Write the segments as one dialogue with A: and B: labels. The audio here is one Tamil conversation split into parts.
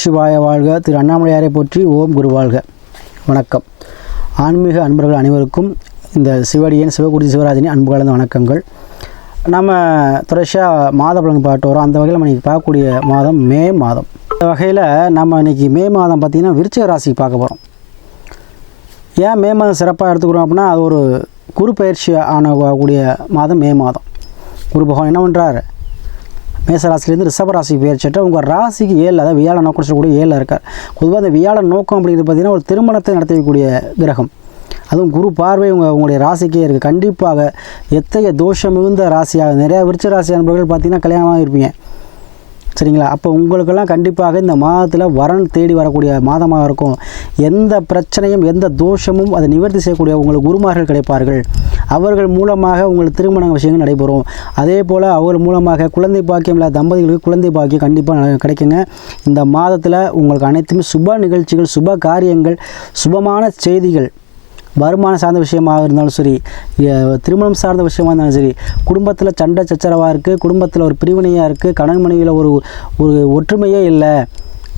A: சிவாய வாழ்க. திரு அண்ணாமலையாரை போற்றி ஓம் குரு வாழ்க. வணக்கம். ஆன்மீக அன்பர்கள் அனைவருக்கும் இந்த சிவடியன் சிவகுருதி சிவராஜினி அன்பு கலந்த வணக்கங்கள். நம்ம தொடர்ச்சியாக மாத பலன் பாட்டு வரோம். அந்த வகையில் நம்ம இன்றைக்கி பார்க்கக்கூடிய மாதம் மே மாதம். இந்த வகையில் நம்ம இன்றைக்கி மே மாதம் பார்த்திங்கன்னா விருச்சிக ராசிக்கு பார்க்க போகிறோம் ஏன் மே மாதம் சிறப்பாக எடுத்துக்கிறோம் அப்படின்னா அது ஒரு குரு பயிற்சி ஆனக்கூடிய மாதம் மே மாதம். குரு பகவான் என்ன பண்ணுறாரு மேசராசிலேருந்து ரிஷப ராசிக்கு பெயர்ச்சிட்டு உங்கள் ராசிக்கு ஏழில் அதாவது வியாழ நோக்கம் சொல்லக்கூடிய ஏழில் இருக்கார். பொதுவாக அந்த வியாழ நோக்கம் அப்படிங்கிறது பார்த்தீங்கன்னா ஒரு திருமணத்தை நடத்தக்கூடிய கிரகம். அதுவும் குரு பார்வை உங்கள் உங்களுடைய ராசிக்கே இருக்குது கண்டிப்பாக எத்தகைய தோஷம் மிகுந்த ராசியாக நிறையா விருச்ச ராசி அன்பர்கள் பார்த்தீங்கன்னா கல்யாணமாக இருப்பீங்க. சரிங்களா? அப்போ உங்களுக்கெல்லாம் கண்டிப்பாக இந்த மாதத்தில் வரன் தேடி வரக்கூடிய மாதமாக இருக்கும். எந்த பிரச்சனையும் எந்த தோஷமும் அதை நிவர்த்தி செய்யக்கூடிய உங்களுக்கு குருமார்கள் கிடைப்பார்கள். அவர்கள் மூலமாக உங்களுக்கு திருமண விஷயங்கள் நடைபெறும். அதே போல் அவர்கள் மூலமாக குழந்தை பாக்கியம் இல்லாத தம்பதிகளுக்கு குழந்தை பாக்கியம் கண்டிப்பாக கிடைக்குங்க. இந்த மாதத்தில் உங்களுக்கு அனைத்துமே சுப நிகழ்ச்சிகள் சுப காரியங்கள் சுபமான செய்திகள் வருமானம் சார்ந்த விஷயமாக இருந்தாலும் சரி திருமணம் சார்ந்த விஷயமா இருந்தாலும் சரி குடும்பத்தில் சண்டை சச்சரவாக இருக்குது குடும்பத்தில் ஒரு பிரிவினையாக இருக்குது கணவன் மனைவியில் ஒரு ஒரு ஒற்றுமையே இல்லை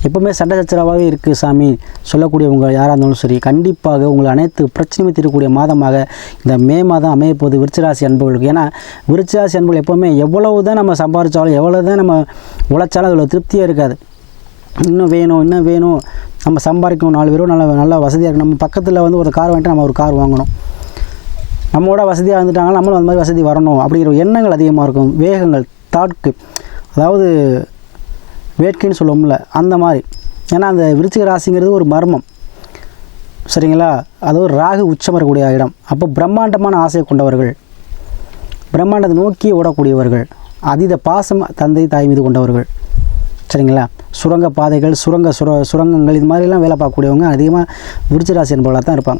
A: எப்பவுமே சண்டை சச்சரவாகவே இருக்குது சாமி. சொல்லக்கூடியவங்க யாராக இருந்தாலும் சரி கண்டிப்பாக உங்களை அனைத்து பிரச்சனையும் தீரக்கூடிய மாதமாக இந்த மே மாதம் அமைய போகுது விருச்சிராசி அன்புகளுக்கு ஏன்னா விருச்சிராசி அன்புகள் எப்போவுமே எவ்வளவு தான் நம்ம சம்பாதிச்சாலும் எவ்வளோ தான் நம்ம உழைச்சாலும் அதில் திருப்தியாக இருக்காது. இன்னும் வேணும் இன்னும் வேணும். நம்ம சம்பாதிக்கணும் நாலு பேரும் நல்ல நல்லா வசதியாக இருக்கும் நம்ம பக்கத்தில் வந்து ஒரு கார் வாங்கிட்டு நம்ம ஒரு கார் வாங்கணும். நம்மளோட வசதியாக வந்துட்டாங்கன்னா நம்மளும் அந்த மாதிரி வசதி வரணும் அப்படிங்கிற எண்ணங்கள் அதிகமாக இருக்கும். வேகங்கள் தாட்கு அதாவது வேட்கைன்னு சொல்லுவோம்ல அந்த மாதிரி. ஏன்னா அந்த விருச்சிக ராசிங்கிறது ஒரு மர்மம். சரிங்களா? அது ஒரு ராகு உச்சம் வரக்கூடிய இடம். அப்போ பிரம்மாண்டமான ஆசையை கொண்டவர்கள் பிரம்மாண்டத்தை நோக்கி ஓடக்கூடியவர்கள் அதீத பாசம் தந்தை தாய் மீது கொண்டவர்கள். சரிங்களா? சுரங்க பாதைகள் சுரங்க சுர சுரங்கங்கள் இது மாதிரிலாம் வேலை பார்க்கக்கூடியவங்க அதிகமாக விருச்சிராசி என்பவர்களாக தான் இருப்பாங்க.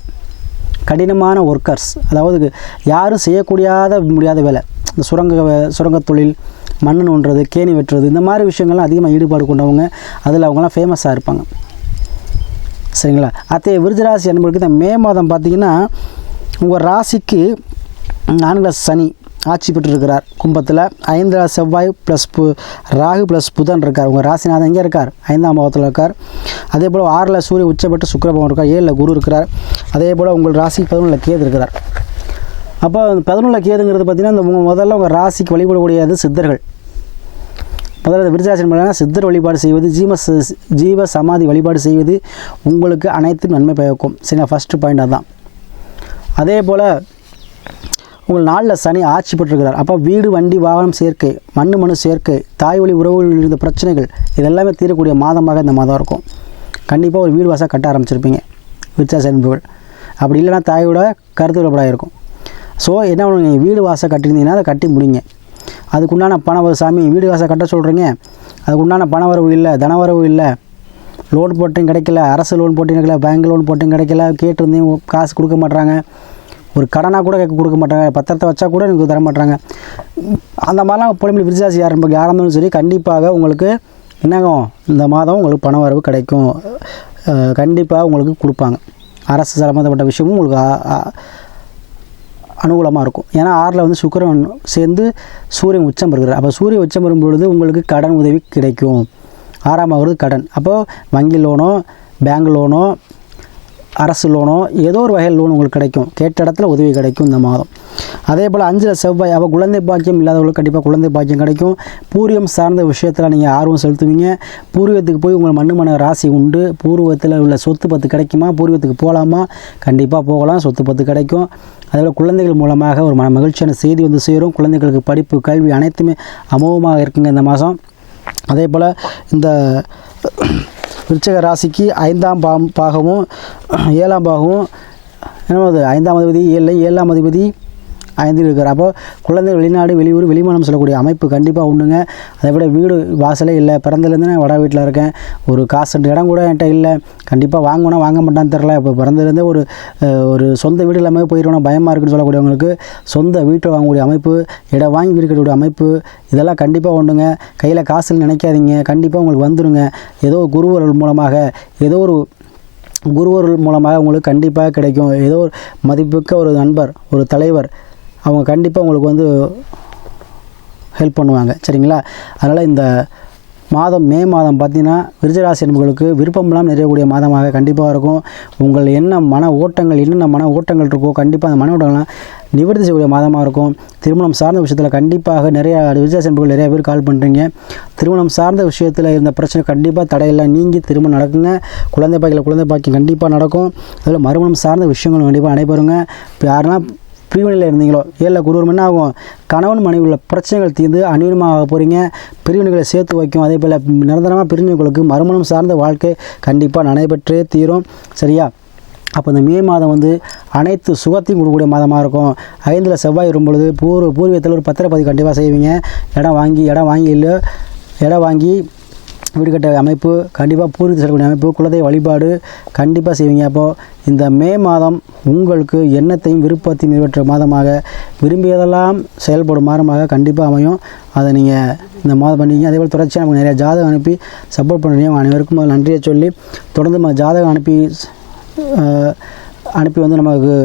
A: கடினமான ஒர்க்கர்ஸ் அதாவது யாரும் செய்யக்கூடியாத முடியாத வேலை. இந்த சுரங்க வே- தொழில் மண் நோண்டுறது கேணி வெட்டுறது இந்த மாதிரி விஷயங்கள்லாம் அதிகமாக ஈடுபாடு கொண்டவங்க அதில் அவங்களாம் ஃபேமஸாக இருப்பாங்க. சரிங்களா? அத்தைய விருதுராசி அன்பர்களுக்கு இந்த மே மாதம் பார்த்தீங்கன்னா உங்கள் ராசிக்கு நான்கு சனி ஆட்சி பெற்றிருக்கிறார். கும்பத்தில் ஐந்து செவ்வாய் ப்ளஸ் பு ராகு ப்ளஸ் புதன் இருக்கார். உங்கள் ராசிநாதன் எங்கே இருக்கார். ஐந்தாம் பாவத்தில் இருக்கார். அதே போல் ஆறில் சூரிய உச்சப்பட்டு சுக்கிரபவன் இருக்கார். ஏழில் குரு இருக்கிறார். அதே போல் உங்கள் ராசிக்கு பதினொன்றில் கேது இருக்கிறார். அப்போ பதினொன்றில் கேதுங்கிறது பார்த்தீங்கன்னா இந்த முதல்ல உங்கள் ராசிக்கு வழிபடக்கூடியது சித்தர்கள். முதல்ல விருதாசனம் பண்ணால் சித்தர் வழிபாடு செய்வது ஜீவ ஜீவ சமாதி வழிபாடு செய்வது உங்களுக்கு அனைத்தும் நன்மை பயக்கும். சரிங்களா? ஃபஸ்ட்டு பாயிண்ட் அதான். அதே போல் உங்கள் நாளில் சனி ஆட்சி பெற்றிருக்கிறார். அப்போ வீடு வண்டி வாகனம் சேர்க்கை மண்ணு மனு சேர்க்கை தாய் வழி உறவுகளில் இருந்த பிரச்சனைகள் இதெல்லாமே தீரக்கூடிய மாதமாக இந்த மாதம் இருக்கும். கண்டிப்பாக ஒரு வீடு வாசல் கட்ட ஆரம்பிச்சிருப்பீங்க. வித்தியாச அன்புகள் அப்படி இல்லைன்னா தாயோட கருத்து விளப்படாக இருக்கும். ஸோ என்ன பண்ணுவீங்க? வீடு வாசல் கட்டியிருந்தீங்கன்னா அதை கட்டி முடிங்க. அதுக்குண்டான பண வரவு சாமி வீடு வாசல் கட்ட சொல்கிறீங்க அதுக்குண்டான பண வரவு இல்லை தனவரவு இல்லை. லோன் போட்டும் கிடைக்கல அரசு லோன் போட்டும் கிடைக்கல பேங்க் லோன் போட்டும் கிடைக்கல கேட்டிருந்தேன் காசு கொடுக்க மாட்றாங்க. ஒரு கடனாக கூட கேட்க கொடுக்க மாட்டாங்க பத்திரத்தை வச்சா கூட எனக்கு தர மாட்டாங்க அந்த மாதிரிலாம் பொலிமொழி விருதாசி யார் யாராக இருந்தாலும் சரி கண்டிப்பாக உங்களுக்கு என்னாகும் இந்த மாதம் உங்களுக்கு பண வரவு கிடைக்கும். கண்டிப்பாக உங்களுக்கு கொடுப்பாங்க. அரசு சம்மந்தப்பட்ட விஷயமும் உங்களுக்கு அனுகூலமாக இருக்கும். ஏன்னா ஆறில் வந்து சுக்கிரன் சேர்ந்து சூரியன் உச்சம் பெறுகிறார். அப்போ சூரியன் உச்சம் பெறும்பொழுது உங்களுக்கு கடன் உதவி கிடைக்கும். ஆறாம் ஆகுறது கடன். அப்போது வங்கி லோனோ பேங்க் லோனோ அரசு லோனோ ஏதோ ஒரு வகையில் லோன் உங்களுக்கு கிடைக்கும். கேட்ட இடத்துல உதவி கிடைக்கும் இந்த மாதம். அதே போல் அஞ்சில் செவ்வாய் அப்போ குழந்தை பாக்கியம் இல்லாதவங்களுக்கு கண்டிப்பாக குழந்தை பாக்கியம் கிடைக்கும். பூர்வம் சார்ந்த விஷயத்தில் நீங்கள் ஆர்வம் செலுத்துவீங்க. பூர்வீகத்துக்கு போய் உங்கள் மண்ணு மன ராசி உண்டு. பூர்வத்தில் உள்ள சொத்து பத்து கிடைக்குமா? பூர்வீகத்துக்கு போகலாமா கண்டிப்பாக போகலாம். சொத்து பத்து கிடைக்கும். அதேபோல் குழந்தைகள் மூலமாக ஒரு மன மகிழ்ச்சியான செய்தி வந்து சேரும். குழந்தைகளுக்கு படிப்பு கல்வி அனைத்துமே அமோகமாக இருக்குங்க இந்த மாதம். அதே போல் இந்த விருச்சக ராசிக்கு ஐந்தாம் பாம் பாகமும் ஏழாம் பாகமும் என்னது ஐந்தாம் அதிபதி ஏழு ஏழாம் அதிபதி ஐந்தில் இருக்கிறார் அப்போ குழந்தை வெளிநாடு வெளியூர் வெளிமானம் சொல்லக்கூடிய அமைப்பு கண்டிப்பாக உண்டுங்க. அதை விட வீடு வாசலே இல்லை. பிறந்ததுலேருந்து நான் வட வீட்டில் இருக்கேன். ஒரு காசு ரெண்டு இடம் கூட என்கிட்ட இல்லை. கண்டிப்பாக வாங்கணும் வாங்க மாட்டான்னு தெரில இப்போ பிறந்ததுலேருந்தே ஒரு ஒரு சொந்த வீடு இல்லாமல் போயிடுவோம் பயமாக இருக்குன்னு சொல்லக்கூடியவங்களுக்கு சொந்த வீட்டை வாங்கக்கூடிய அமைப்பு இடம் வாங்கி வீடு கட்டக்கூடிய அமைப்பு இதெல்லாம் கண்டிப்பாக உண்டுங்க. கையில் காசுன்னு நினைக்காதீங்க. கண்டிப்பாக உங்களுக்கு வந்துடுங்க ஏதோ குருவர்கள் மூலமாக ஏதோ ஒரு குருவர்கள் மூலமாக உங்களுக்கு கண்டிப்பாக கிடைக்கும். ஏதோ ஒரு மதிப்புக்க ஒரு நண்பர் ஒரு தலைவர் அவங்க கண்டிப்பாக உங்களுக்கு வந்து ஹெல்ப் பண்ணுவாங்க. சரிங்களா? அதனால் இந்த மாதம் மே மாதம் பார்த்தீங்கன்னா விருஜராசி என்பவர்களுக்கு விருப்பம்லாம் நிறையக்கூடிய மாதமாக கண்டிப்பாக இருக்கும். உங்கள் என்ன மன ஓட்டங்கள் என்னென்ன மன ஓட்டங்கள் இருக்கோ கண்டிப்பாக அந்த மன ஓட்டங்கள்லாம் நிவர்த்தி செய்யக்கூடிய மாதமாக இருக்கும். திருமணம் சார்ந்த விஷயத்தில் கண்டிப்பாக நிறைய விருஜராசி என்பவர்கள் நிறைய பேர் கால் பண்ணுறீங்க திருமணம் சார்ந்த விஷயத்தில் இருந்த பிரச்சனை கண்டிப்பாக தடையெல்லாம் நீங்கி திருமணம் நடக்குங்க. குழந்தை பாக்கியில் குழந்தை பாக்கியம் கண்டிப்பாக நடக்கும். அதில் மறுமணம் சார்ந்த விஷயங்களும் கண்டிப்பாக நடைபெறுங்க. இப்போ யாருன்னா பிரிவினையில் இருந்தீங்களோ? ஏழில் குரு என்ன ஆகும் கணவன் மனைவி உள்ள பிரச்சனைகள் தீர்ந்து அந்யூனமாக போகிறீங்க பிரிவினைகளை சேர்த்து வைக்கும். அதே போல் நிரந்தரமாக பிரிஞ்சவங்களுக்கு மறுமணம் சார்ந்த வாழ்க்கை கண்டிப்பாக நடைபெற்றே தீரும். சரியா? அப்போ இந்த மே மாதம் வந்து அனைத்து சுகத்தையும் கொடுக்கக்கூடிய மாதமாக இருக்கும். ஐந்தில் செவ்வாய் வரும்பொழுது பூர்வ பூர்வீகத்தில் ஒரு பத்திரப்பதிவு கண்டிப்பாக செய்வீங்க. இடம் வாங்கி இடம் வாங்கி இல்லை இடம் வாங்கி வீடு கட்ட அமைப்பு கண்டிப்பாக பூர்த்தி செய்யக்கூடிய அமைப்பு குலதெய்வ வழிபாடு கண்டிப்பாக செய்வீங்க. அப்போது இந்த மே மாதம் உங்களுக்கு எண்ணத்தையும் விருப்பத்தையும் நிறைவேற்ற மாதமாக விரும்பியதெல்லாம் செயல்படும் மாதமாக கண்டிப்பாக அமையும். அதை நீங்கள் இந்த மாதம் பண்ணிங்க அதேபோல் தொடர்ச்சியாக நமக்கு நிறையா ஜாதகம் அனுப்பி சப்போர்ட் பண்ணுறீங்க அனைவருக்கும் நன்றியை சொல்லி தொடர்ந்து நம்ம ஜாதகம் அனுப்பி அனுப்பி வந்து நமக்கு